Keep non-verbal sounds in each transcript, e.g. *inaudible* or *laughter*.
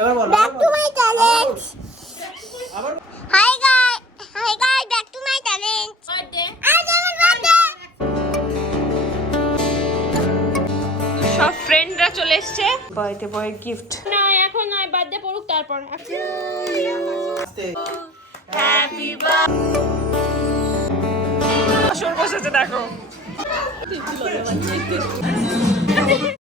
এবার বলো back to my challenge. আবার Hi guys, hi guys, back to my challenge. আজ আমার birthday. সব ফ্রেন্ডরা চলে এসছে। বার্থডে বয় গিফট না এখন নয় বার্থডে পড়ুক তারপর। হ্যাপি বসেছে দেখো। *laughs*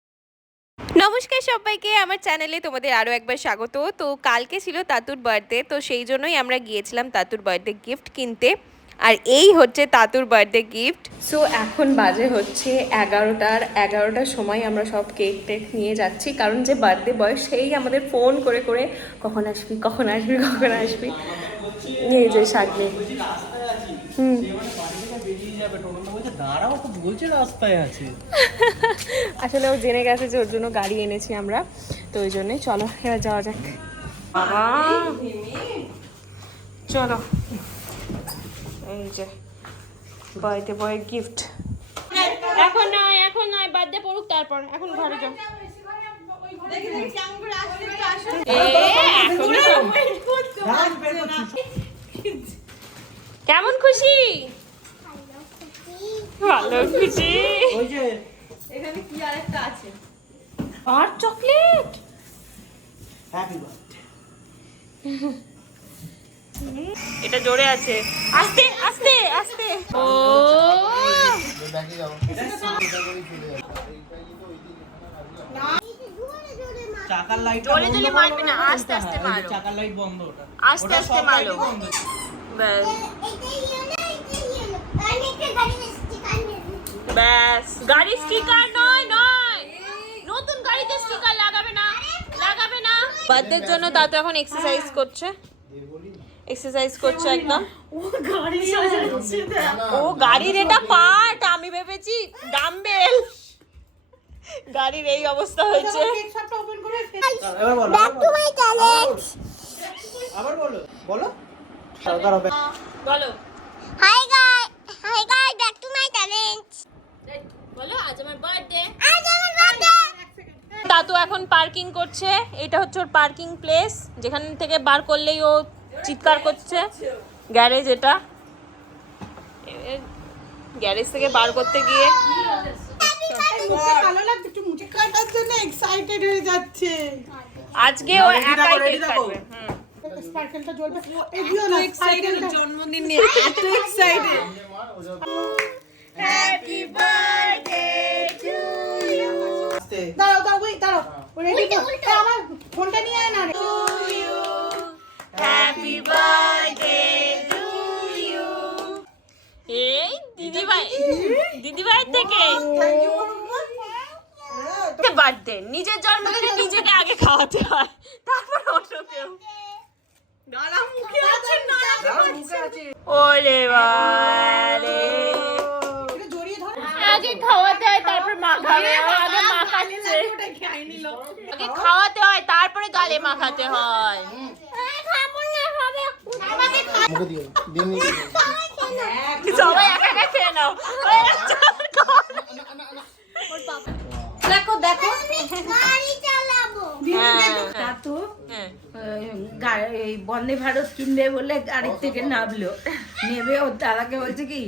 নমস্কার সবাইকে, আমার চ্যানেলে তোমাদের আরও একবার স্বাগত। তো কালকে ছিল তাতুর বার্থডে তো সেই জন্যই আমরা গিয়েছিলাম তাতুর বার্থডে গিফট কিনতে। আর এই হচ্ছে তাতুর বার্থডে গিফট সো এখন বাজে হচ্ছে এগারোটার এগারোটার সময় আমরা সব কেক টেক নিয়ে যাচ্ছি। কারণ যে বার্থডে বয় সেই আমাদের ফোন করে করে, কখন আসবি কখন আসবি কখন আসবি? এই যে সাগনে আছে। আসলে ও জেনে গেছে যে ওর জন্য গাড়ি এনেছি আমরা তো ওই জন্যই। চলো এবার যাওয়া যাক। বাবা। চলো। এই যে বাড়িতে বয় গিফট এখন নয় এখন নয় বার্থডে পড়ুক তারপর এখন ঘরে যাও। এ, এখনই সময়। কেমন খুশি? ভালো খুশি। ওই যে আর চকলেট? হ্যাপি বার্থডে এটা জোরে আছে। আস্তে আস্তে আস্তে। ও। চাকার লাইট জোরে জোরে মারবে না, আস্তে আস্তে মারো। চাকার লাইট বন্ধ ওটা। আস্তে আস্তে মারো। ব্যাস। গাড়ির। ব্যাস। গাড়ির স্টিকার নয় নয়। নতুন গাড়িতে স্টিকার লাগাবে না লাগাবে না। বার্থডের জন্য দাদু এখন এক্সারসাইজ করছে। এক্সারসাইজ করছে একদম। ও গাড়ির এটা পার্ট আমি ভেবেছি ডাম্বেল গাড়ির এই অবস্থা হয়েছে। এবার বলো Back to my challenge. আবার বলো বলো। সরকার হবে। বলো। Hi guys, hi guys, back to my challenge. বলো আজ আমার বার্থডে আজ আমার birthday. দাদু এখন পার্কিং করছে এটা হচ্ছে ওর পার্কিং প্লেস যেখান থেকে বার করলেই ও চিৎকার করছে। গ্যারেজ এটা। গ্যারেজ থেকে বার করতে গিয়ে ভালো লাগছে একটু মুখে কাটার জন্য এক্সাইটেড হয়ে যাচ্ছে আজকে ও একাই কেক কাটবে হুম। স্পার্কেলটা জ্বলবে। এদিও না স্পার্কেলটা জন্মদিন নিয়ে এত এক্সাইটেড আস্তে দাঁড়াও দাঁড়াও ওই দাঁড়াও রেডি তো। এ, আমার ফোনটা নিয়ে আয় না রে। এই দিদিভাই দিদিভাইয়ের থেকে। বার্থডে নিজের জন্মদিনে নিজেকে আগে খাওয়াতে হয়। তারপর অন্য কেউ। ওলে বালে এটা জড়িয়ে ধর। আগে খাওয়াতে হয় তারপর মা আগে মা খাচ্ছে। ওটা খেয়ে নিল আগে খাওয়াতে হয় তারপরে গালে মাখাতে হয়। দিন সবাই একা একা খেয়ে নাও। দেখো দেখো। গাড়ি চালাবো। তা তো হ্যাঁ। এই বন্দে ভারত কিনবে বলে গাড়ির থেকে নামলো। নেবে ওর দাদাকে বলছে কি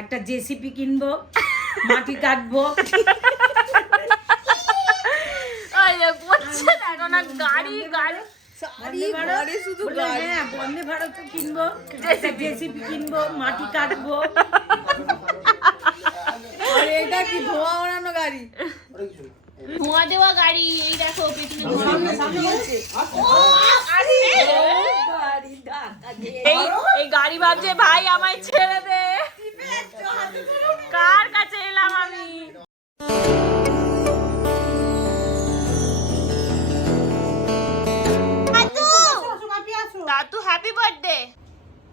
একটা জেসিপি কিনবো মাটি কাটবো। গাড়ি গাড়ি। বন্দে ভারত? হ্যাঁ কিনবো একটা জেসিপি কিনবো মাটি কাটবো। এটা কি ধোয়া ওড়ানো গাড়ি? ধোঁয়া দেওয়া গাড়ি এই দেখো পেছনে সামনে সামনে বলছে। এই এই গাড়ি ভাবছে ভাই আমায় ছেড়ে দে। কার কাছে এলাম আমি? দাদু! হ্যাপি বার্থডে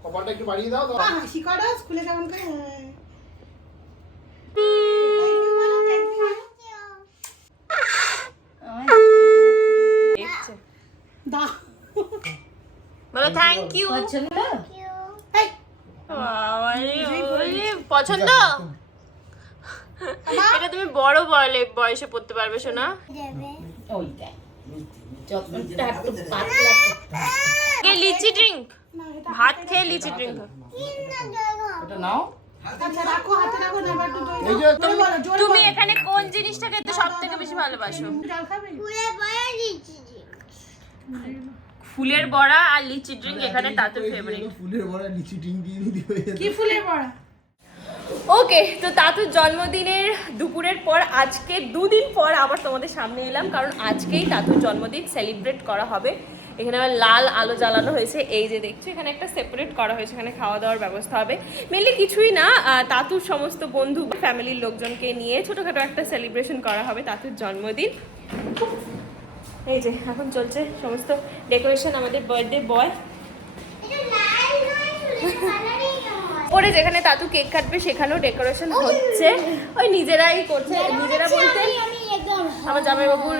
কপালটা একটু বাড়িয়ে দাও তো। হাসি করো স্কুলে যেমন করে হ্যাঁ। বলো থ্যাংক ইউ পছন্দ? পছন্দ? এটা তুমি বড় বলে বয়সে পড়তে পারবে শোনা। লিচি ড্রিঙ্ক ভাত খেয়ে লিচি ড্রিঙ্ক এটা নাও। আচ্ছা তুমি এখানে কোন জিনিসটা খেতে সব থেকে বেশি ভালোবাসো জল খাবে ফুলে পড়ে দিচ্ছি ফুলের বড়া আর লিচি ড্রিঙ্ক এখানে তাতুর ফেভারিট ফুলের বড়া লিচি টিং দিয়ে দিতে হয়ে কি ফুলের বড়া? ওকে তো তাতুর জন্মদিনের দুপুরের পর আজকে দুদিন পর আবার তোমাদের সামনে এলাম কারণ আজকেই তাতুর জন্মদিন সেলিব্রেট করা হবে। এখানে আবার লাল আলো জ্বালানো হয়েছে এই যে দেখছ এখানে একটা সেপারেট করা হয়েছে এখানে খাওয়া দাওয়ার ব্যবস্থা হবে। মেনলি কিছুই না তাতুর সমস্ত বন্ধু ফ্যামিলির লোকজনকে নিয়ে ছোটোখাটো একটা সেলিব্রেশন করা হবে তাতুর জন্মদিন। এই যে, এখন চলছে সমস্ত ডেকোরেশন আমাদের বার্থডে বয় পরে যেখানে তাতু কেক কাটবে, সেখানেও ডেকোরেশন হচ্ছে। ওই নিজেরাই করছে, নিজেরা বলতে আমার জামাইবাবুর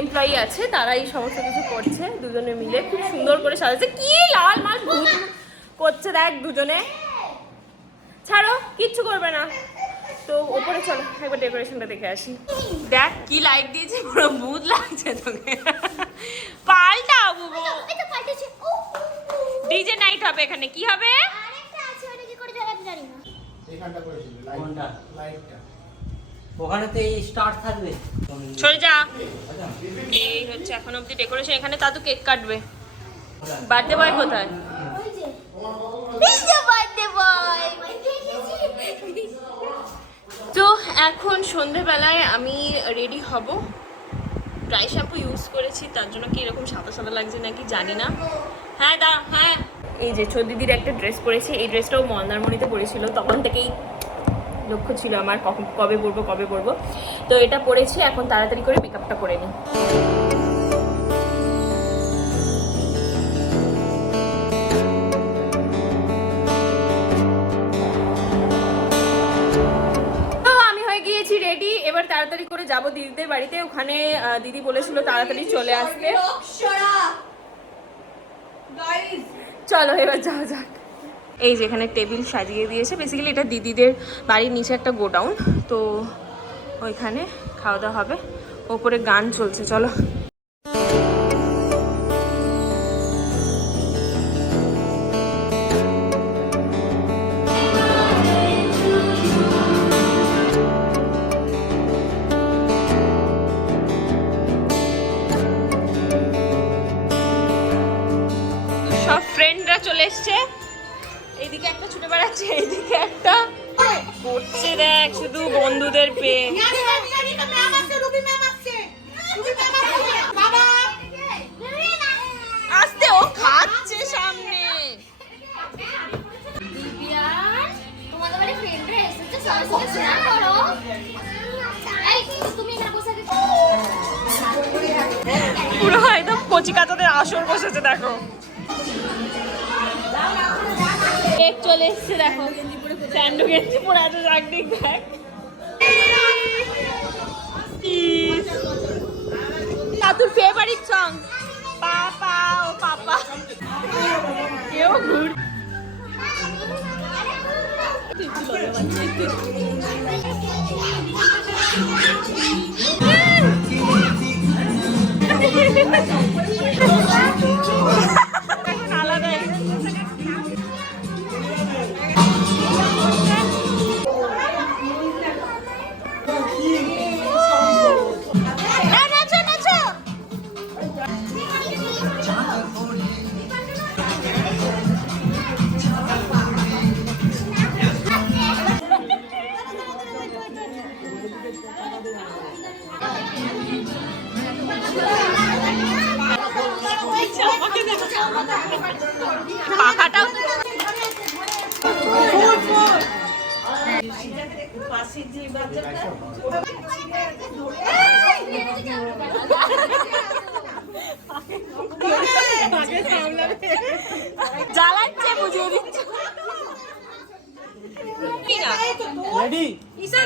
এমপ্লয়ি আছে, তারাই সমস্ত কিছু করছে, দুজনে মিলে খুব সুন্দর করে সাজাচ্ছে। কি লাল মাল করছে দেখ দুজনে। ছাড়ো, কিচ্ছু করবে না। তো ওপরে চলো, একবার ডেকোরেশনটা দেখে আসি। দেখ কি লাইট দিয়েছে পুরো ভূত লাগছে তোকে। পাল্টা বুবু। ডিজে নাইট হবে এখানে কি হবে? ওখানে তো এই স্টার্ট থাকবে। সরে যা। এই হচ্ছে এখন অবধি ডেকোরেশন এখানে তাতু কেক কাটবে। বার্থডে বয় কোথায়? বার্থডে বয় তো এখন সন্ধেবেলায় আমি রেডি হব। ড্রাই শ্যাম্পু ইউজ করেছি, তার জন্য কি এরকম সাদা সাদা লাগছে নাকি জানি না। হ্যাঁ দা হ্যাঁ। এই যে দিদির একটা ড্রেস পরেছি, এই ড্রেসটাও মন্দারমণিতে পরেছিল, তখন থেকেই লক্ষ্য ছিল আমার কবে পরবো কবে পরবো। তো এটা পরেছি, এখন তাড়াতাড়ি করে মেকআপটা করে নিই। এবার তাড়াতাড়ি করে যাব দিদিদের বাড়িতে। ওখানে দিদি বলেছিল তাড়াতাড়ি চলে আসবে চলো এবার যাওয়া যাক। এই যে এখানে টেবিল সাজিয়ে দিয়েছে। বেসিক্যালি এটা দিদিদের বাড়ির নিচে একটা গোডাউন। তো ওইখানে খাওয়া দাওয়া হবে। ওপরে গান চলছে চলো। পুরো একদম কচি কাচাদের আসর বসেছে, দেখো। কেক চলে এসছে, দেখো। স্যান্ডো গেঞ্জি পরে আছে চাকরি দেখ। ফেভারিট সং পাপা, ও পাপা। কেউ ঘুর এখন আমাকে এইখানে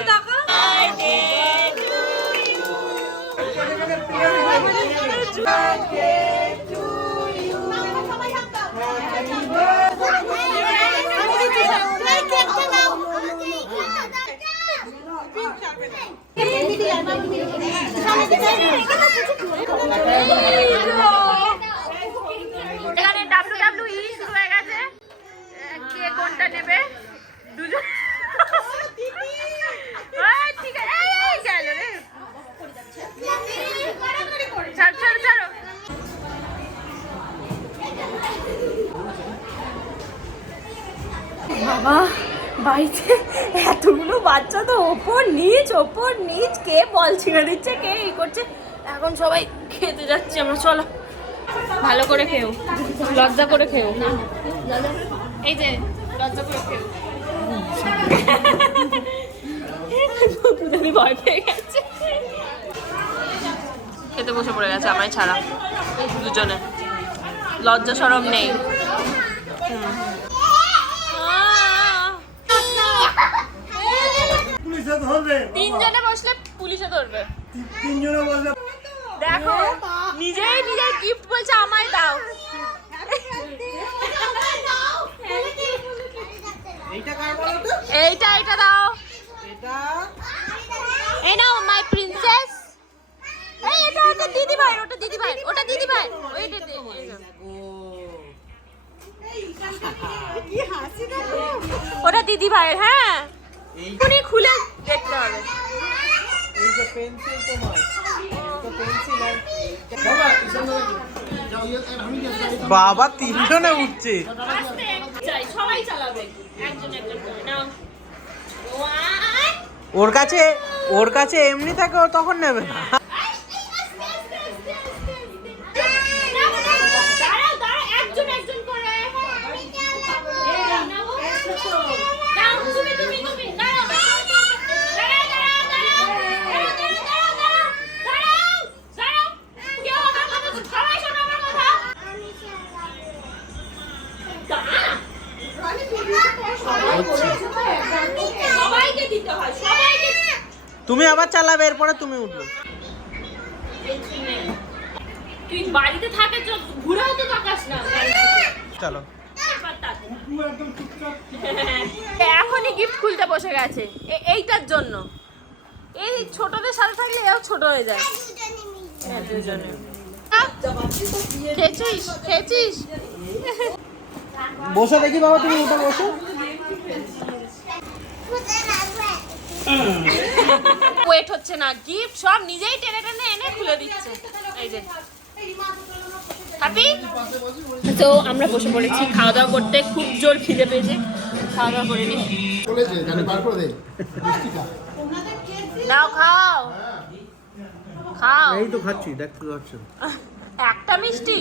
দাও এখানে ডাব্লিউ ডাব্লিউ ই শুরু হয়ে গেছে। কে কোনটা নেবে? দুজন এই, ঠিক আছে এই, এই, গেল রে ছাড় ছাড় ছাড়ো বাবা, বাড়িতে এতগুলো বাচ্চা তো ওপর নিচ ওপর নিচ। কে বল ছিঁড়ে দিচ্ছে, কে এই করছে? এখন সবাই খেতে যাচ্ছে আমরা, চলো। ভালো করে খেও। লজ্জা করে খেও। এই যে, লজ্জা করে খেও। তুমি ভয় পেয়ে গেছে খেতে বসে পড়ে গেছে আমায় ছাড়া দুজনে। লজ্জা সরম নেই। তিনজনে বসলে পুলিশে ধরবে। তিনজনে দেখো নিজেই নিজের গিফট বলছে আমায় দাও। এইটা দাও এটা এই নাও মাই প্রিন্সেস ওটা দিদি ভাইয়ের হ্যাঁ। উনি খুলে দেখতে হবে। বাবা, তিনজনে উঠছে। ওর কাছে ওর কাছে এমনি থাকে তখন নেবে না। তুমি আবার চালাবে এরপরে তুমি উঠবে। তুই বাড়িতে থাকে তো ঘুরেও তো তাকাস না। চলো। এখনই গিফট খুলতে বসে গেছে। এ- এইটার জন্য। এই ছোটদের সাথে থাকলে এও ছোট হয়ে যায়। হ্যাঁ, দুজনে। খেয়েছিস? খেয়েছিস? বসে দেখি বাবা তুমি উঠে বসো। ওয়েট হচ্ছে না গিফট সব নিজেই টেনে টেনে এনে খুলে দিচ্ছে। এই যে। হ্যাপি তো আমরা বসে পড়েছি খাওয়া দাওয়া করতে খুব জোর খিদে পেয়েছে। খাওয়া দাওয়া করে নি। বলেছে জানি বার করে দে। মিষ্টিটা। নাও খাও। খাও। এই তো খাচ্ছি একটা মিষ্টি?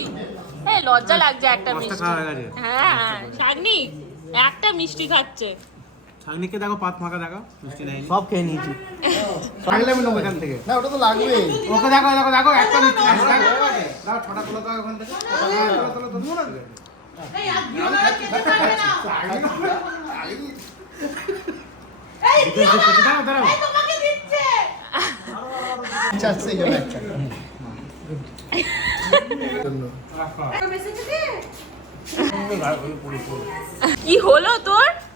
এ লজ্জা লাগছে একটা মিষ্টি। হ্যাঁ শাগনি একটা মিষ্টি খাচ্ছে। সাগনিকে দেখো পাত ফাঁকা দেখো মিষ্টি নেই সব খেয়ে নিয়েছি। পাগলে আমি নেব এখান থেকে। না ওটা তো লাগবেই। ওকে দেখো দেখো দেখো একটা মিষ্টি দেখো দেখো ছটা তুলো তো ওখান থেকে। কি হলো তোর?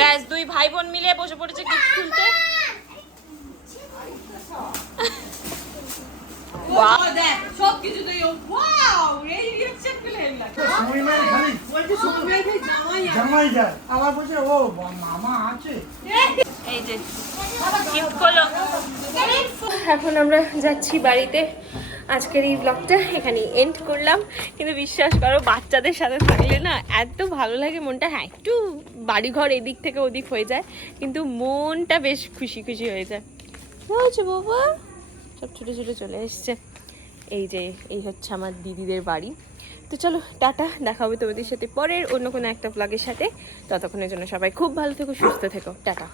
ব্যাস দুই ভাই বোন মিলে বসে পড়েছে গিফট খুলতে বাহ সময় খালি জামাই যায় আবার বলছে ও মামা আছে। এই যে এখন আমরা যাচ্ছি বাড়িতে। আজকের এই ব্লগটা এখানে এন্ড করলাম। কিন্তু বিশ্বাস করো বাচ্চাদের সাথে থাকলে না এত ভালো লাগে মনটা হ্যাঁ একটু বাড়িঘর এদিক থেকে ওদিক হয়ে যায়। কিন্তু মনটা বেশ খুশি খুশি হয়ে যায়। বাবা সব ছোটো ছোটো চলে এসছে। এই যে, এই হচ্ছে আমার দিদিদের বাড়ি। তো চলো, টাটা, দেখা হবে তোমাদের সাথে পরের অন্য কোনো একটা ব্লগের সাথে। ততক্ষণের জন্য সবাই খুব ভালো থেকো, সুস্থ থেকো। টাটা।